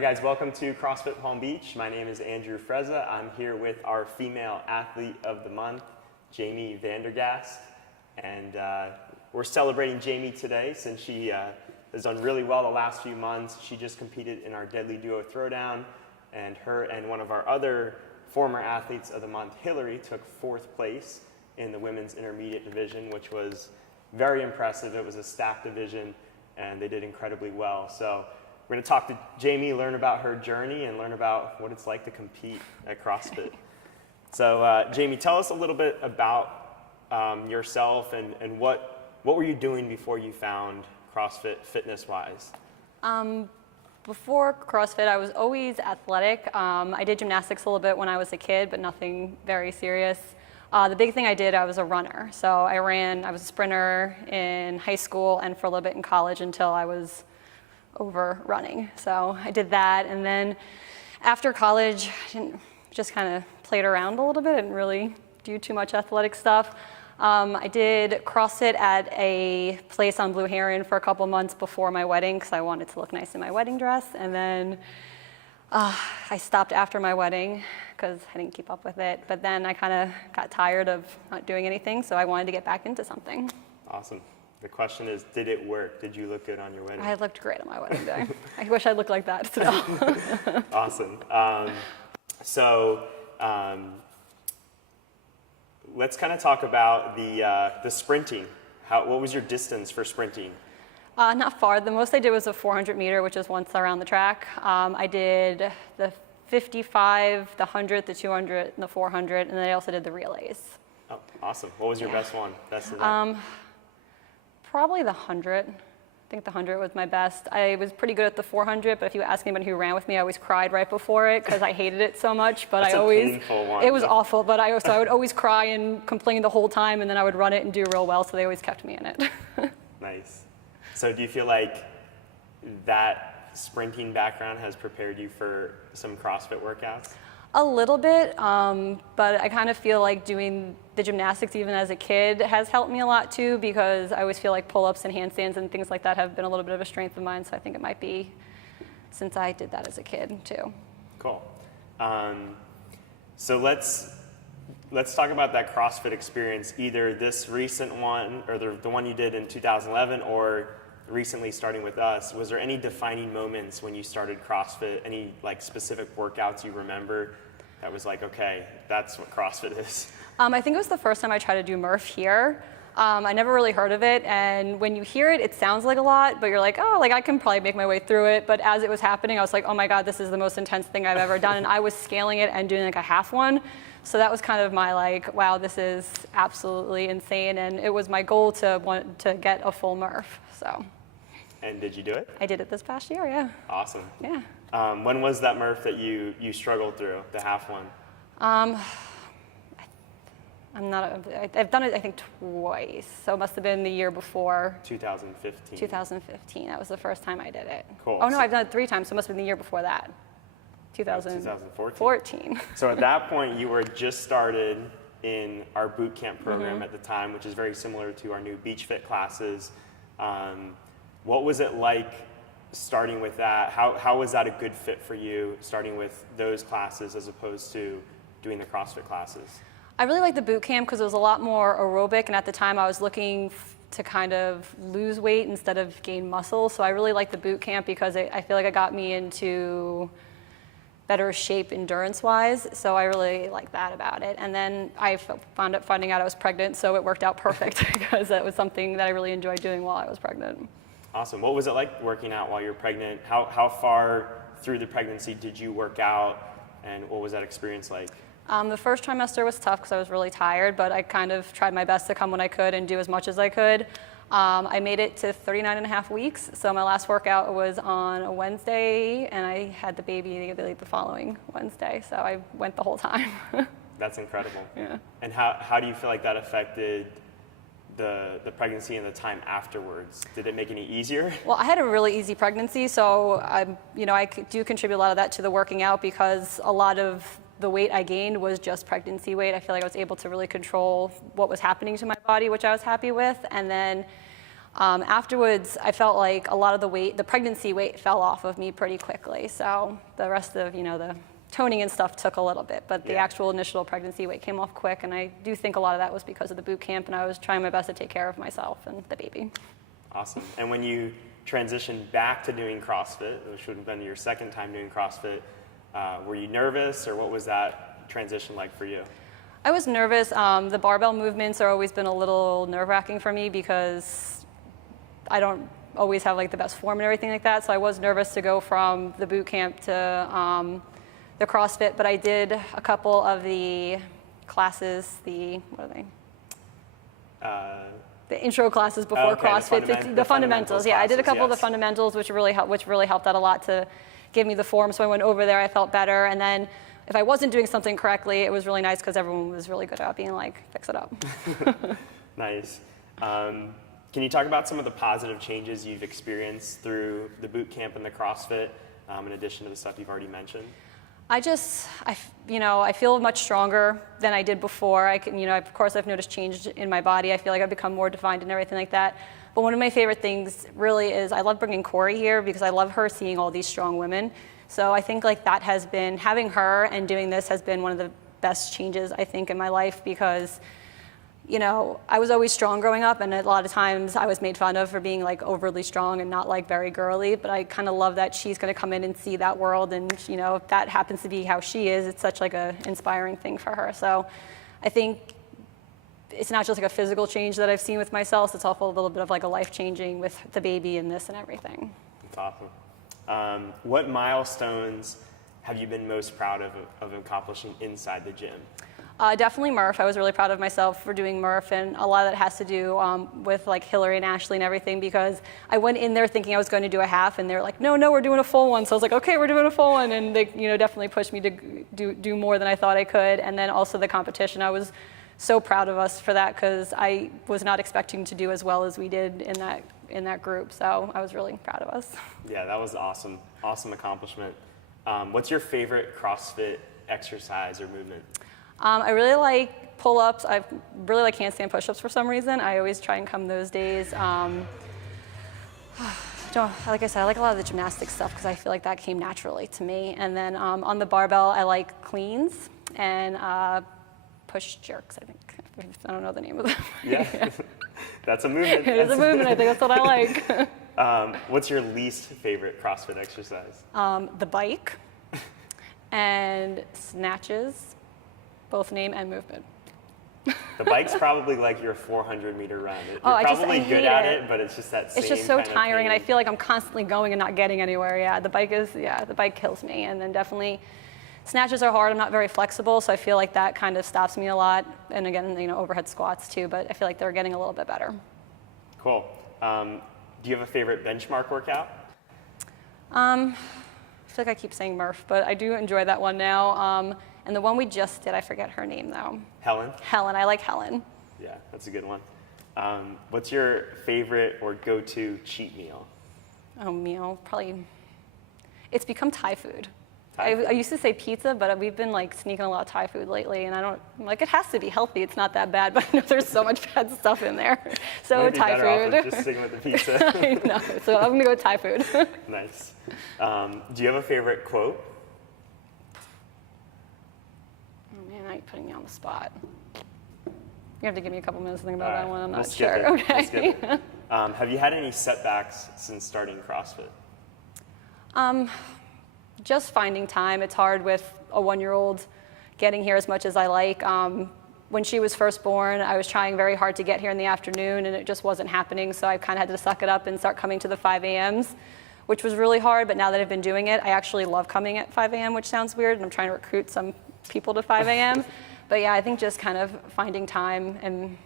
right, guys, welcome to CrossFit Palm Beach. My name is Andrew Frezza. I'm here with our female athlete of the month, Jamie VanderGast. And we're celebrating Jamie today since she has done really well the last few months. She just competed in our Deadly Duo Throwdown, and her and one of our other former athletes of the month, Hillary, took 4th place in the women's intermediate division, which was very impressive. It was a stacked division, and they did incredibly well. So we're going to talk to Jamie, learn about her journey, and learn about what it's like to compete at CrossFit. So Jamie, tell us a little bit about yourself and what were you doing before you found CrossFit fitness-wise? Before CrossFit, I was always athletic. I did gymnastics a little bit when I was a kid, but nothing very serious. The big thing I did, I was a runner. So I was a sprinter in high school and for a little bit in college until I was over running. So I did that, and then after college, I just kind of played around a little bit. I didn't really do too much athletic stuff. I did CrossFit at a place on Blue Heron for a couple months before my wedding because I wanted to look nice in my wedding dress, and then I stopped after my wedding because I didn't keep up with it. But then I kind of got tired of not doing anything, so I wanted to get back into something. Awesome. The question is, did it work? Did you look good on your wedding? I looked great on my wedding day. I wish I looked like that still. Awesome. Let's kind of talk about the sprinting. What was your distance for sprinting? Not far. The most I did was a 400 meter, which is once around the track. I did the 55, the 100, the 200, and the 400, and then I also did the relays. Oh, awesome. What was your best one? Best event? Probably the 100. I think the 100 was my best. I was pretty good at the 400, but if you ask anybody who ran with me, I always cried right before it because I hated it so much. But That's a painful one. It was awful, but I would always cry and complain the whole time, and then I would run it and do real well, so they always kept me in it. Nice. So do you feel like that sprinting background has prepared you for some CrossFit workouts? A little bit, but I kind of feel like doing the gymnastics even as a kid has helped me a lot too, because I always feel like pull-ups and handstands and things like that have been a little bit of a strength of mine, so I think it might be since I did that as a kid too. Cool. So let's talk about that CrossFit experience, either this recent one or the one you did in 2011 or recently starting with us. Was there any defining moments when you started CrossFit, any like specific workouts you remember that was like, okay, that's what CrossFit is? I think it was the first time I tried to do Murph here. I never really heard of it, and when you hear it, it sounds like a lot, but you're like, oh, like I can probably make my way through it. But as it was happening, I was like, oh my God, this is the most intense thing I've ever done, and I was scaling it and doing like a half one. So that was kind of my like, wow, this is absolutely insane, and it was my goal to want to get a full Murph. So. And did you do it? I did it this past year, yeah. Awesome. Yeah. When was that Murph that you struggled through, the half one? I've done it, I think, twice. So it must have been the year before. 2015. 2015. That was the first time I did it. Cool. Oh, no, I've done it 3 times, so it must have been the year before that. 2014. So at that point, you were just started in our bootcamp program at the time, which is very similar to our new Beach Fit classes. What was it like starting with that? How was that a good fit for you, starting with those classes as opposed to doing the CrossFit classes? I really liked the boot camp because it was a lot more aerobic, and at the time I was looking to kind of lose weight instead of gain muscle. So I really liked the boot camp because I feel like it got me into better shape endurance-wise. So I really liked that about it. And then I wound up finding out I was pregnant, so it worked out perfect because that was something that I really enjoyed doing while I was pregnant. Awesome. What was it like working out while you're pregnant? How far through the pregnancy did you work out, and what was that experience like? The first trimester was tough because I was really tired, but I kind of tried my best to come when I could and do as much as I could. I made it to 39 and a half weeks, so my last workout was on a Wednesday, and I had the baby the following Wednesday, so I went the whole time. That's incredible. Yeah. And how do you feel like that affected the pregnancy and the time afterwards? Did it make any easier? Well, I had a really easy pregnancy, so I do contribute a lot of that to the working out because a lot of the weight I gained was just pregnancy weight. I feel like I was able to really control what was happening to my body, which I was happy with. And then Afterwards, I felt like a lot of the pregnancy weight fell off of me pretty quickly. So the rest of, the toning and stuff took a little bit, but the actual initial pregnancy weight came off quick. And I do think a lot of that was because of the boot camp, and I was trying my best to take care of myself and the baby. Awesome. And when you transitioned back to doing CrossFit, which would have been your second time doing CrossFit, were you nervous, or what was that transition like for you? I was nervous. The barbell movements are always been a little nerve-wracking for me because I don't always have like the best form and everything like that. So I was nervous to go from the boot camp to the CrossFit, but I did a couple of the classes, what are they? The intro classes before CrossFit, the fundamentals. Yeah, I did a couple of the fundamentals, which really helped out a lot to give me the form. So I went over there, I felt better, and then if I wasn't doing something correctly, it was really nice because everyone was really good at being like, fix it up. Nice. Can you talk about some of the positive changes you've experienced through the boot camp and the CrossFit, in addition to the stuff you've already mentioned? I feel much stronger than I did before. Of course, I've noticed change in my body. I feel like I've become more defined and everything like that. But one of my favorite things really is I love bringing Corey here because I love her seeing all these strong women. So I think like that has been, having her and doing this has been one of the best changes I think in my life because I was always strong growing up, and a lot of times I was made fun of for being like overly strong and not like very girly, but I kind of love that she's going to come in and see that world, and if that happens to be how she is, it's such like a inspiring thing for her. So I think it's not just like a physical change that I've seen with myself, it's also a little bit of like a life changing with the baby and this and everything. That's awesome. What milestones have you been most proud of accomplishing inside the gym? Definitely Murph. I was really proud of myself for doing Murph, and a lot of that has to do with like Hillary and Ashley and everything, because I went in there thinking I was going to do a half, and they were like, no, we're doing a full one. So I was like, okay, we're doing a full one, and they definitely pushed me to do more than I thought I could. And then also the competition, I was so proud of us for that because I was not expecting to do as well as we did in that group. So I was really proud of us. Yeah, that was awesome accomplishment. What's your favorite CrossFit exercise or movement? I really like pull-ups. I really like handstand push-ups for some reason. I always try and come those days. Like I said, I like a lot of the gymnastics stuff because I feel like that came naturally to me. And then on the barbell, I like cleans and push jerks, I think. I don't know the name of them. Yeah, that's a movement. It is a movement. I think that's what I like. What's your least favorite CrossFit exercise? The bike and snatches. Both name and movement. The bike's probably like your 400-meter run. You're probably good at it, but it's just that same. It's just so tiring, and I feel like I'm constantly going and not getting anywhere. Yeah, the bike kills me, and then definitely snatches are hard. I'm not very flexible, so I feel like that kind of stops me a lot. And again, overhead squats too, but I feel like they're getting a little bit better. Cool. Do you have a favorite benchmark workout? I feel like I keep saying Murph, but I do enjoy that one now. And the one we just did, I forget her name though. Helen? Helen, I like Helen. Yeah, that's a good one. What's your favorite or go-to cheat meal? Oh, meal, probably, it's become Thai food. I used to say pizza, but we've been like sneaking a lot of Thai food lately, and I'm like, it has to be healthy, it's not that bad, but I know there's so much bad stuff in there. So Thai food. Just sticking with the pizza. I know, so I'm gonna go with Thai food. Nice. Do you have a favorite quote? Now you're putting me on the spot. You have to give me a couple minutes to think about that one. I'm not sure. Okay. Have you had any setbacks since starting CrossFit? Just finding time. It's hard with a 1-year-old getting here as much as I like. When she was first born, I was trying very hard to get here in the afternoon, and it just wasn't happening. So I kind of had to suck it up and start coming to the 5 a.m.s, which was really hard. But now that I've been doing it, I actually love coming at 5 a.m., which sounds weird, and I'm trying to recruit some people to 5 a.m. But yeah, I think just kind of finding time and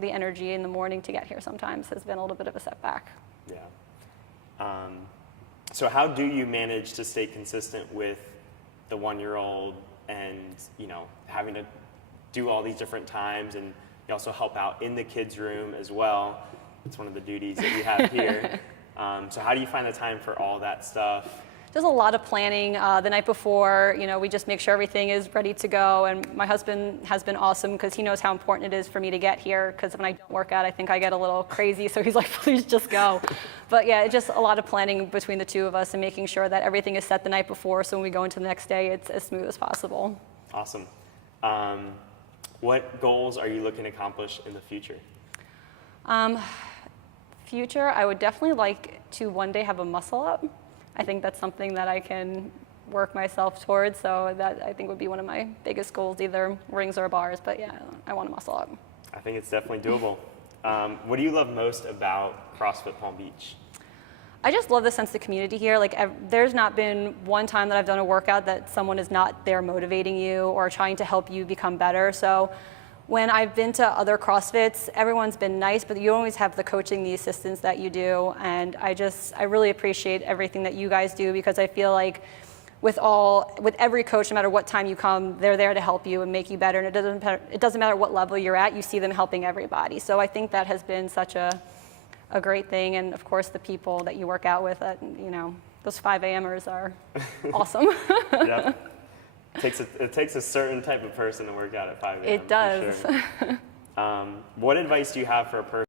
the energy in the morning to get here sometimes has been a little bit of a setback. Yeah. So how do you manage to stay consistent with the 1-year-old and, having to do all these different times, and you also help out in the kids' room as well? It's one of the duties that you have here. So how do you find the time for all that stuff? Just a lot of planning the night before. We just make sure everything is ready to go. And my husband has been awesome because he knows how important it is for me to get here. Because when I don't work out, I think I get a little crazy. So he's like, please just go. But yeah, just a lot of planning between the two of us and making sure that everything is set the night before. So when we go into the next day, it's as smooth as possible. Awesome. What goals are you looking to accomplish in the future? Future, I would definitely like to one day have a muscle up. I think that's something that I can work myself towards. So that I think would be one of my biggest goals, either rings or bars. But yeah, I want to muscle up. I think it's definitely doable. What do you love most about CrossFit Palm Beach? I just love the sense of community here. Like, there's not been one time that I've done a workout that someone is not there motivating you or trying to help you become better. So when I've been to other CrossFits, everyone's been nice, but you always have the coaching, the assistance that you do. And I really appreciate everything that you guys do, because I feel like with every coach, no matter what time you come, they're there to help you and make you better. And it doesn't matter what level you're at, you see them helping everybody. So I think that has been such a great thing. And of course, the people that you work out with, those 5 a.m.ers are awesome. Yeah. It takes a certain type of person to work out at 5 a.m. It does. For sure. What advice do you have for a person